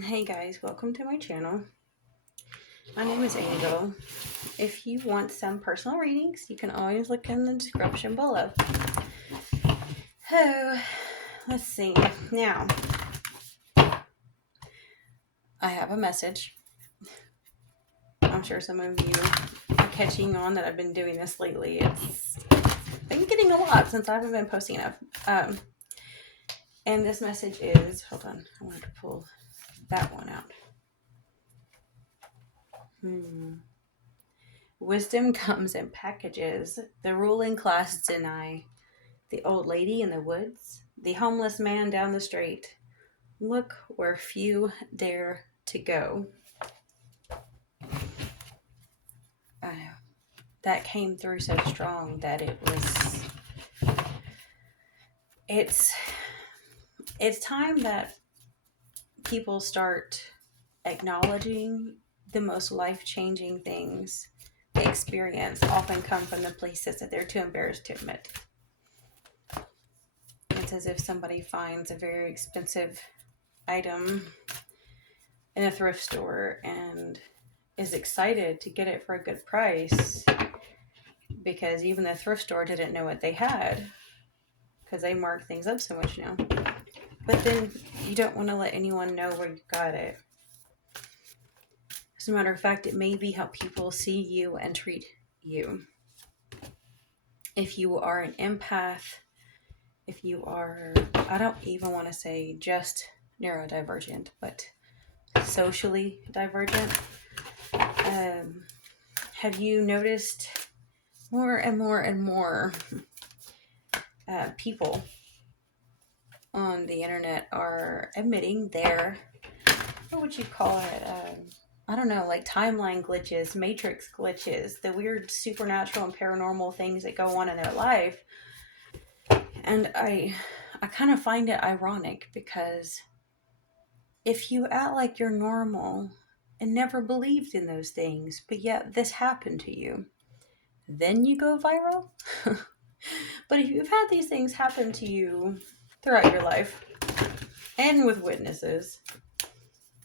Hey guys, welcome to my channel. My name is Angel. If you want some personal readings, you can always look in the description below. So, let's see. Now, I have a message. I'm sure some of you are catching on that I've been doing this lately. It's been getting a lot since I haven't been posting enough. And this message is, hold on, I wanted to pull that one out. Wisdom comes in packages. The ruling class deny. The old lady in the woods, the homeless man down the street. Look where few dare to go. That came through so strong that it's time that people start acknowledging the most life-changing things they experience often come from the places that they're too embarrassed to admit. It's as if somebody finds a very expensive item in a thrift store and is excited to get it for a good price because even the thrift store didn't know what they had because they mark things up so much now. But then you don't want to let anyone know where you got it. As a matter of fact, it may be how people see you and treat you. If you are an empath, if you are, I don't even want to say just neurodivergent, but socially divergent, have you noticed more and more and more people on the internet are admitting their, what would you call it? I don't know, like timeline glitches, matrix glitches, the weird supernatural and paranormal things that go on in their life. And I kind of find it ironic because if you act like you're normal and never believed in those things, but yet this happened to you, then you go viral. But if you've had these things happen to you throughout your life and with witnesses,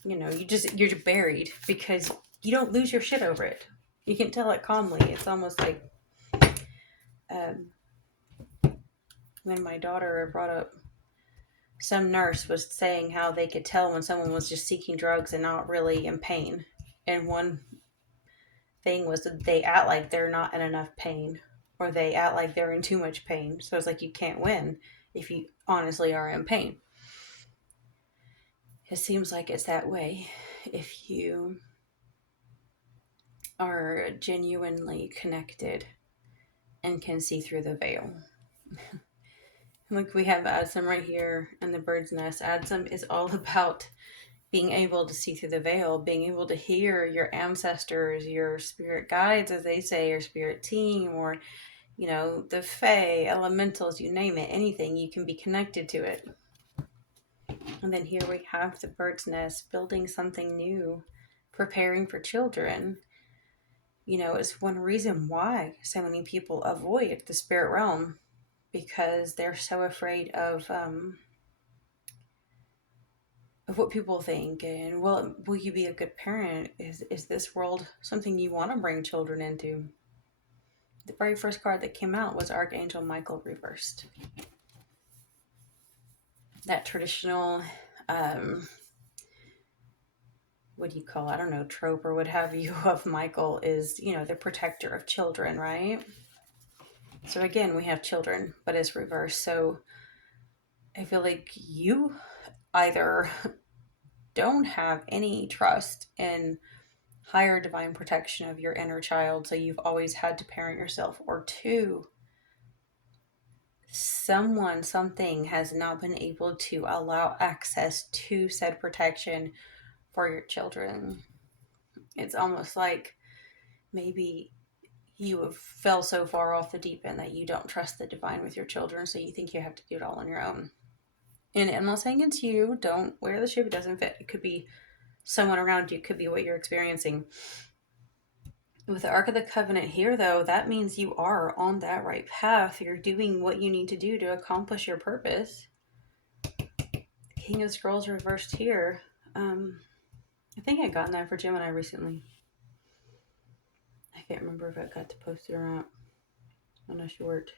you're buried because you don't lose your shit over it. You can tell it calmly. It's almost like when my daughter brought up, some nurse was saying how they could tell when someone was just seeking drugs and not really in pain. And one thing was that they act like they're not in enough pain, or they act like they're in too much pain. So it's like you can't win if you honestly are in pain. It seems like it's that way if you are genuinely connected and can see through the veil. Look, we have Adsum right here in the bird's nest. Adsum is all about being able to see through the veil, being able to hear your ancestors, your spirit guides, as they say, your spirit team, or, the fae, elementals, you name it, anything, you can be connected to it. And then here we have the bird's nest, building something new, preparing for children. It's one reason why so many people avoid the spirit realm, because they're so afraid of what people think, and will you be a good parent? Is this world something you want to bring children into? The very first card that came out was Archangel Michael reversed. That traditional what do you call it? I don't know, trope or what have you of Michael is, the protector of children, right? So again, we have children, but it's reversed. So I feel like you either don't have any trust in higher divine protection of your inner child, so you've always had to parent yourself, or two, something has not been able to allow access to said protection for your children. It's almost like maybe you have fell so far off the deep end that you don't trust the divine with your children, so you think you have to do it all on your own. And I'm not saying it's you. Don't wear the shoe if it doesn't fit. It could be someone around you. It could be what you're experiencing. With the Ark of the Covenant here, though, that means you are on that right path. You're doing what you need to do to accomplish your purpose. King of Scrolls reversed here. I think I got that for Gemini recently. I can't remember if I got to post it or not on a short.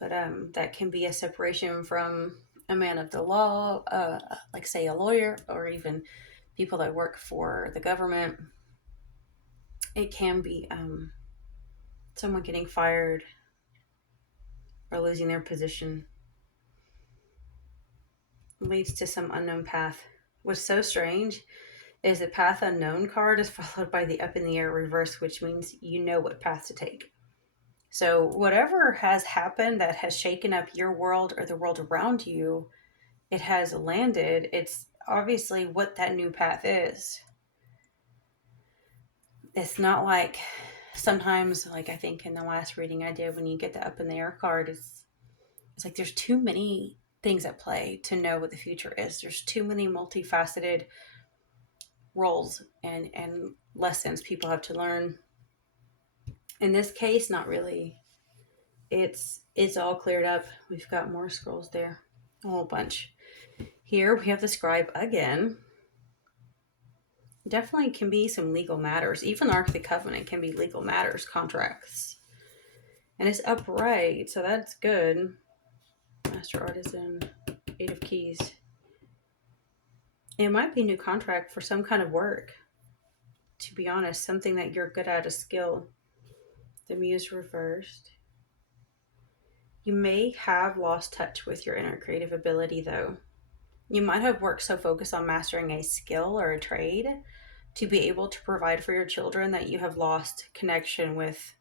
But that can be a separation from a man of the law, like say a lawyer, or even people that work for the government. It can be someone getting fired or losing their position. Leads to some unknown path. What's so strange is the path unknown card is followed by the up in the air reverse, which means you know what path to take. So whatever has happened that has shaken up your world or the world around you, it has landed. It's obviously what that new path is. It's not like sometimes, like I think in the last reading I did, when you get the up in the air card, it's like there's too many things at play to know what the future is. There's too many multifaceted roles and lessons people have to learn. In this case, not really. It's all cleared up. We've got more scrolls there, a whole bunch. Here we have the scribe again. Definitely can be some legal matters. Even the Ark of the Covenant can be legal matters, contracts. And it's upright, so that's good. Master Artisan, Eight of Keys. It might be a new contract for some kind of work. To be honest, something that you're good at, a skill. The Muse reversed. You may have lost touch with your inner creative ability, though. You might have worked so focused on mastering a skill or a trade to be able to provide for your children that you have lost connection with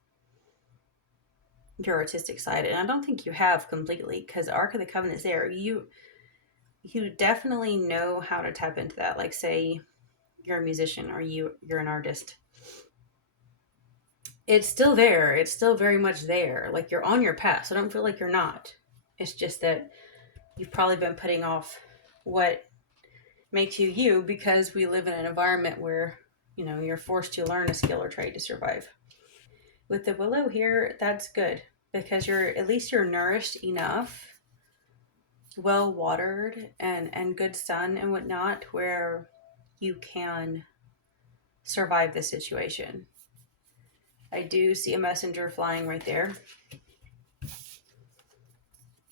your artistic side. And I don't think you have completely, because Ark of the Covenant is there. You definitely know how to tap into that. Like say you're a musician or you're an artist. It's still there. It's still very much there. Like you're on your path. So don't feel like you're not. It's just that you've probably been putting off what makes you you because we live in an environment where, you're forced to learn a skill or trade to survive. With the willow here, that's good because you're nourished enough, well watered and good sun and whatnot where you can survive the situation. I do see a messenger flying right there.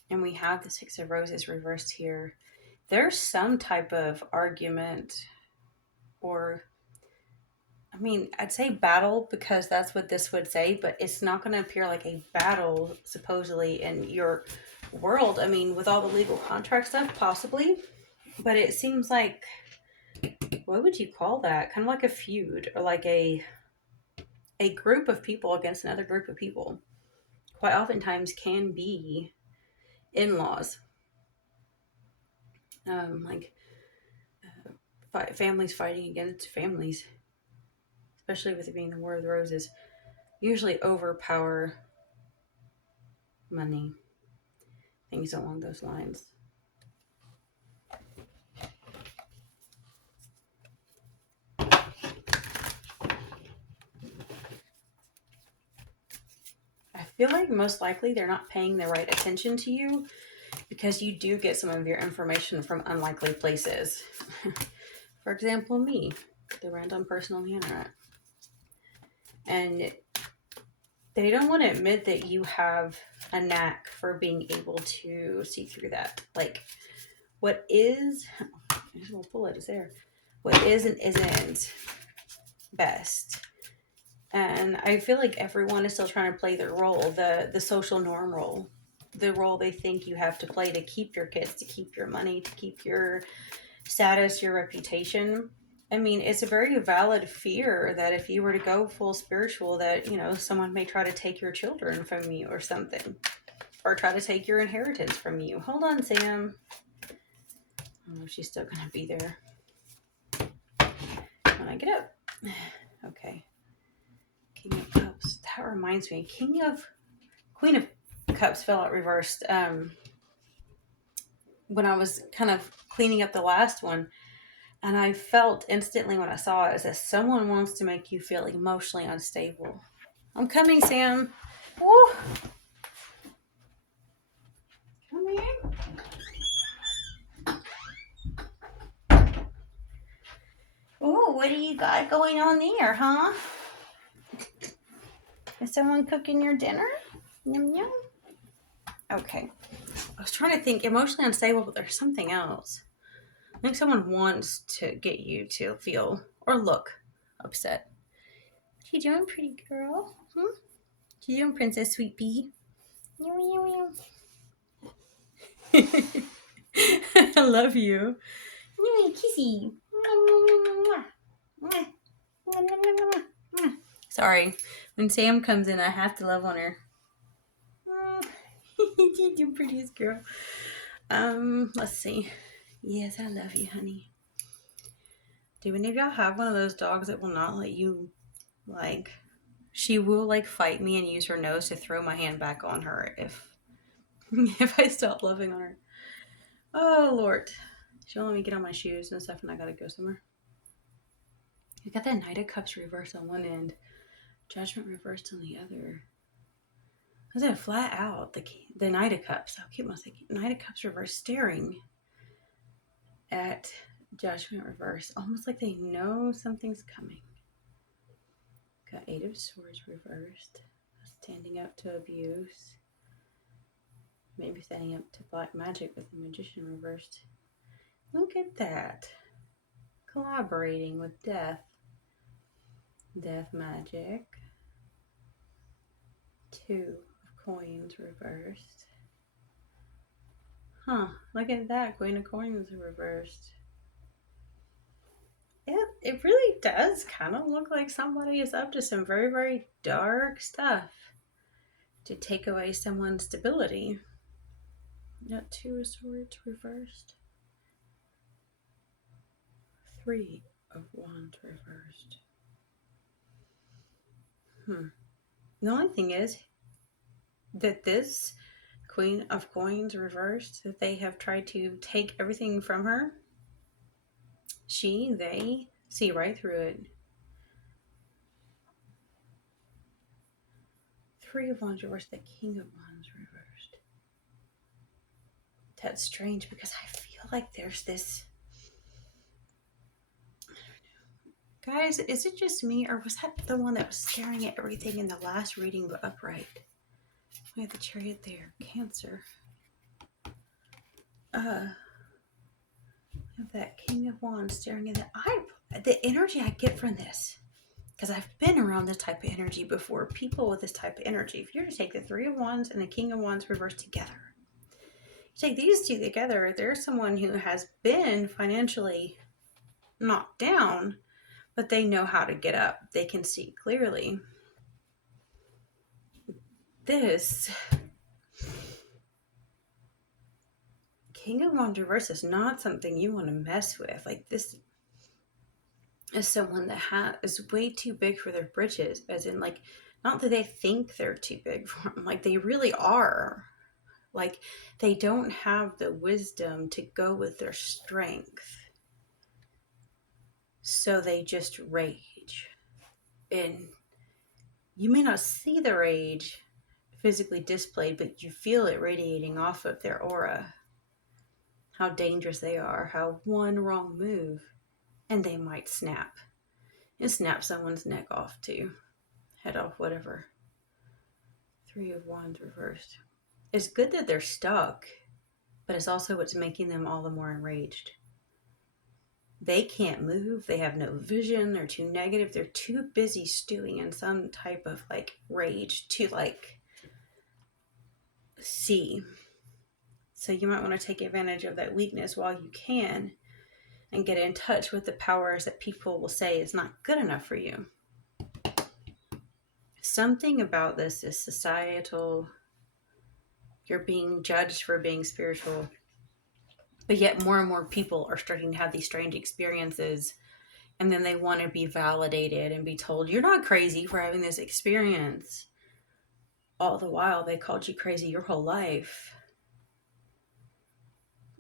And we have the Six of Roses reversed here. There's some type of argument or, I'd say battle because that's what this would say, but it's not going to appear like a battle supposedly in your world. With all the legal contract stuff, possibly, but it seems like, what would you call that? Kind of like a feud or like a group of people against another group of people. Quite oftentimes can be in-laws. Families fighting against families, especially with it being the War of the Roses, usually overpower money, things along those lines. I feel like most likely they're not paying the right attention to you because you do get some of your information from unlikely places. For example, me, the random person on the internet. And they don't want to admit that you have a knack for being able to see through that. Like, what is, this little bullet is there. What is and isn't best. And I feel like everyone is still trying to play their role, the social norm role, the role they think you have to play to keep your kids, to keep your money, to keep your status, your reputation. It's a very valid fear that if you were to go full spiritual, that, someone may try to take your children from you or something, or try to take your inheritance from you. Hold on, Sam. Oh, she's still going to be there when I get up. Okay. King of Cups. That reminds me. Queen of Cups fell out reversed. When I was kind of cleaning up the last one, and I felt instantly when I saw it is that someone wants to make you feel emotionally unstable. I'm coming, Sam. Woo. Come here. what do you got going on there, huh? Is someone cooking your dinner? Yum, yum. Okay. I was trying to think emotionally unstable, but there's something else. I think someone wants to get you to feel or look upset. What you doing, pretty girl? What you doing, Princess Sweet Pea? I love you. Kissy. Sorry, when Sam comes in, I have to love on her. You prettiest girl. Let's see. Yes, I love you, honey. Do any of y'all have one of those dogs that will not let you, like, she will, like, fight me and use her nose to throw my hand back on her if I stop loving on her. Oh, Lord. She'll let me get on my shoes and stuff, and I gotta go somewhere. You got the Knight of Cups reversed on one end, Judgment reversed on the other. I said flat out, the Knight of Cups. I'll keep my thinking. Knight of Cups reversed, staring at Judgment reversed, almost like they know something's coming. Got Eight of Swords reversed, standing up to abuse. Maybe standing up to black magic with the Magician reversed. Look at that. Collaborating with death. Death magic. Two of Coins reversed. Huh, look at that. Queen of Coins reversed. It really does kind of look like somebody is up to some very, very dark stuff to take away someone's stability. Got Two of Swords reversed. Three of Wands reversed. The only thing is that this Queen of Coins reversed, that they have tried to take everything from her. They see right through it. Three of Wands reversed, the King of Wands reversed. That's strange because I feel like there's this... Guys, is it just me, or was that the one that was staring at everything in the last reading but upright? We have the Chariot there. Cancer. Have that King of Wands staring at the energy I get from this, because I've been around this type of energy before, people with this type of energy. If you were to take the Three of Wands and the King of Wands reversed together, you take these two together, there's someone who has been financially knocked down, but they know how to get up. They can see clearly. This King of Wands reversed is not something you want to mess with. Like, this is someone that is way too big for their britches, as in, like, not that they think they're too big for them, like they really are. Like, they don't have the wisdom to go with their strength, so they just rage. And you may not see the rage physically displayed, but you feel it radiating off of their aura. How dangerous they are, how one wrong move and they might snap. And snap someone's neck off too. Head off, whatever. Three of Wands reversed. It's good that they're stuck, but it's also what's making them all the more enraged. They can't move. They have no vision. They're too negative. They're too busy stewing in some type of, like, rage to, like, see. So you might want to take advantage of that weakness while you can and get in touch with the powers that people will say is not good enough for you. Something about this is societal. You're being judged for being spiritual. But yet more and more people are starting to have these strange experiences. And then they want to be validated and be told, you're not crazy for having this experience. All the while, they called you crazy your whole life.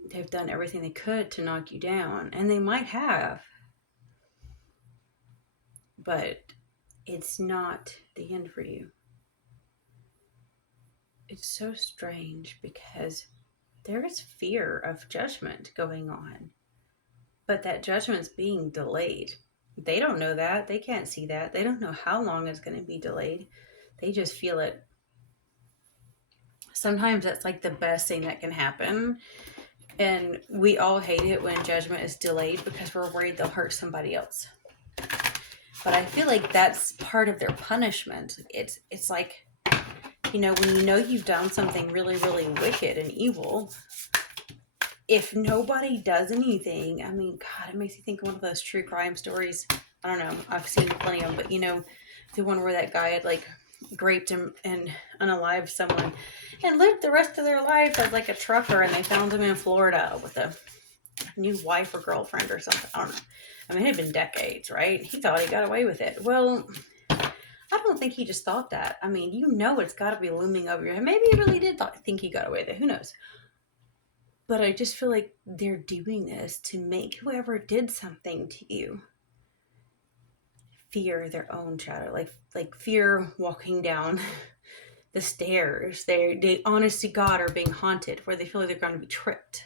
They've done everything they could to knock you down. And they might have. But it's not the end for you. It's so strange because there is fear of judgment going on. But that judgment's being delayed. They don't know that. They can't see that. They don't know how long it's going to be delayed. They just feel it. Sometimes that's like the best thing that can happen. And we all hate it when judgment is delayed because we're worried they'll hurt somebody else. But I feel like that's part of their punishment. It's like, when you know you've done something really, really wicked and evil, if nobody does anything, I mean, God, it makes you think of one of those true crime stories. I don't know. I've seen plenty of them, but the one where that guy had like raped and unalived someone and lived the rest of their life as like a trucker, and they found him in Florida with a new wife or girlfriend or something. I don't know. I mean, it had been decades, right? He thought he got away with it. Well, I don't think he just thought that. I mean, it's got to be looming over your head. Maybe he really did think he got away with it. Who knows? But I just feel like they're doing this to make whoever did something to you fear their own shadow, like fear walking down the stairs. They honest to God are being haunted, where they feel like they're going to be tripped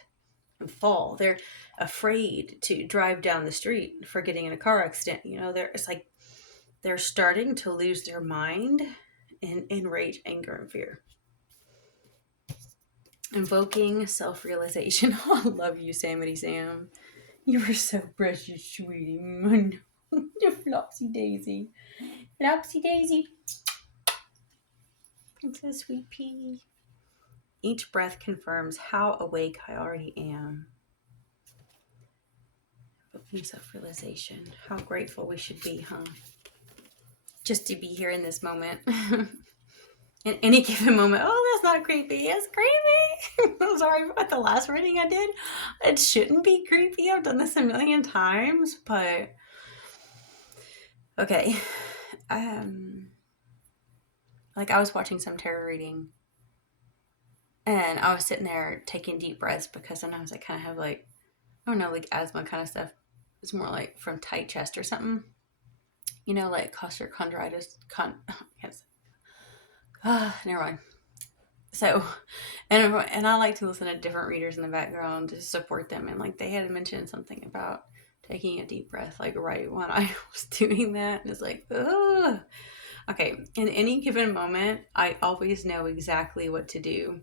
and fall. They're afraid to drive down the street for getting in a car accident. It's like they're starting to lose their mind in rage, anger, and fear. Invoking self-realization. Oh, I love you, Samity Sam. You were so precious, sweetie. You're Flopsy Daisy. Flopsy Daisy. It's a sweet pea. Each breath confirms how awake I already am. Invoking self-realization. How grateful we should be, huh? Just to be here in this moment. In any given moment. Oh, that's not creepy. It's creepy. I'm sorry about the last reading I did. It shouldn't be creepy. I've done this a million times, but okay. Like I was watching some tarot reading, and I was sitting there taking deep breaths because sometimes I kind of have like, I don't know, like asthma kind of stuff. It's more like from tight chest or something. Like costochondritis. Never mind. So, and I like to listen to different readers in the background to support them. And like they had mentioned something about taking a deep breath, like right when I was doing that. And it's like, ugh. Okay, in any given moment, I always know exactly what to do.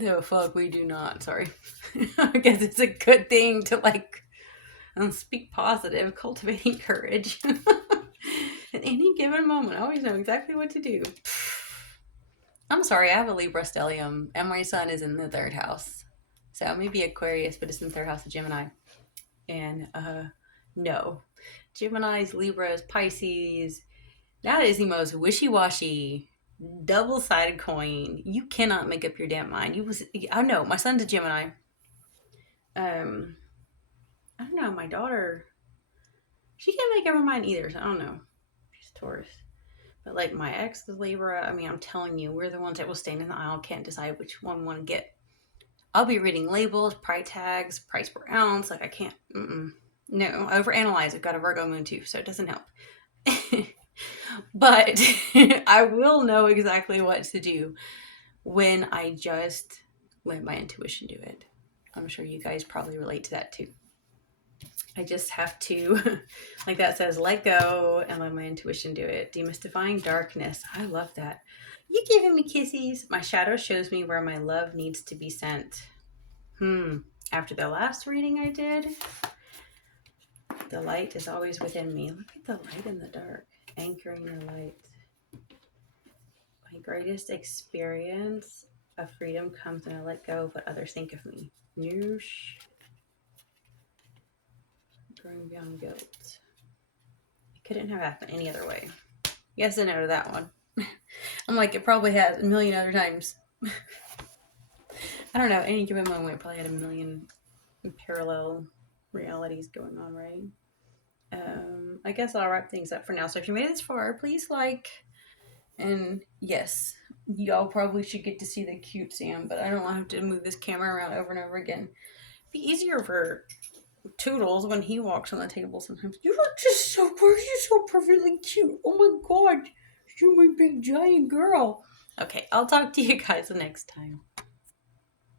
No, fuck, we do not. Sorry. I guess it's a good thing to like speak positive, cultivating courage. In any given moment, I always know exactly what to do. I'm sorry, I have a Libra stellium, and my sun is in the third house. So maybe Aquarius, but it's in the third house of Gemini. And no. Geminis, Libras, Pisces. That is the most wishy-washy, double-sided coin. You cannot make up your damn mind. I know, my son's a Gemini. I don't know, my daughter, she can't make up her mind either, so I don't know. She's Taurus. But like my ex is Libra. I mean, I'm telling you, we're the ones that will stand in the aisle, can't decide which one we want to get. I'll be reading labels, price tags, price per ounce. Like I can't, no, overanalyze. I've got a Virgo moon too, so it doesn't help. But I will know exactly what to do when I just let my intuition do it. I'm sure you guys probably relate to that too. I just have to, like that says, let go and let my intuition do it. Demystifying darkness. I love that. You giving me kisses. My shadow shows me where my love needs to be sent. After the last reading I did, the light is always within me. Look at the light in the dark. Anchoring the light. My greatest experience of freedom comes when I let go of what others think of me. Noosh. Growing beyond guilt. It couldn't have happened any other way. Yes and no to that one. I'm like, it probably has a million other times. I don't know, any given moment it probably had a million parallel realities going on, right? I guess I'll wrap things up for now. So if you made it this far, please like. And yes, y'all probably should get to see the cute Sam, but I don't want to have to move this camera around over and over again. It'd be easier for Toodles when he walks on the table sometimes. You look just so you're so perfectly cute. Oh my god, you're my big giant girl. Okay, I'll talk to you guys the next time.